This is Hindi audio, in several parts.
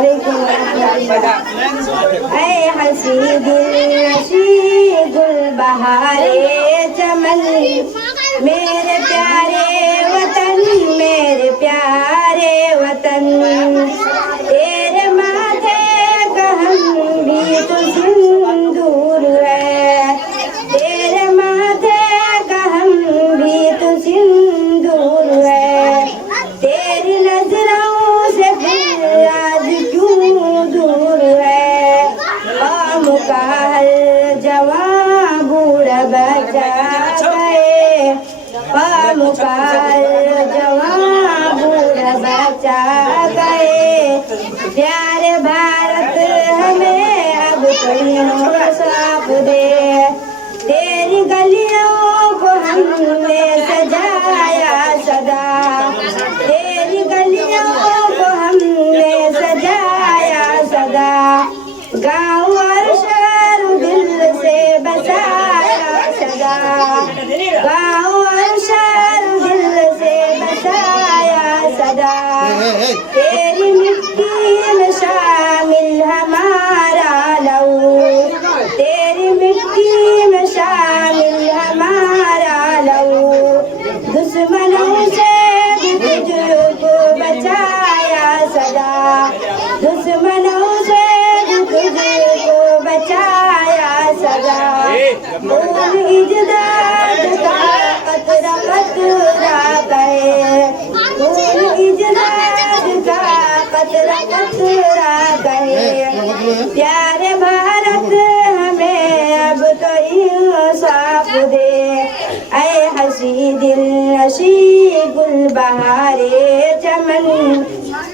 वालेकुम रहमतुल्लाह। ऐ हंसी दिल नशी गुल बहारे चमन, मेरे प्यारे वतन, मेरे प्यारे वतन, तेरे माथे का हम भी तो सिंदूर है, तेरे माथे का हम भी तो सिंदूर है, तेरी नजरों से फिर आज क्यों दूर है, कौम का हर जवां बूढ़ा बचा गए, कौम का हर जवां बूढ़ा बचा गए, प्यारे भारत हमें अब कोई इंसाफ दे, तेरी गलियों को हमने सजाया सदा, तेरी गलियों को हमने सजाया सदा, गाँव और शहर दिल से बसाया सदा, गाँव और शहर दिल से बसाया सदा, तेरी मिट्टी में शामिल हमारा लहू, तेरी मिट्टी में शामिल हमारा लहू, दुश्मनों से भी तुझको बचाया सदा, दुश्मनों से भी तुझको बचाया सदा, खून इजदाद का कतरा कतरा कहे, खून इजदाद का कतरा कतरा कहे, प्यारे भारत हमें अब तो इंसाफ दे, ऐ हंसी दिल नशी गुल बहारे चमन,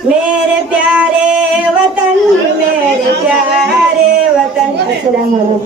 मेरे प्यारे वतन, मेरे प्यारे वतन। अस्सलाम वालेकुम।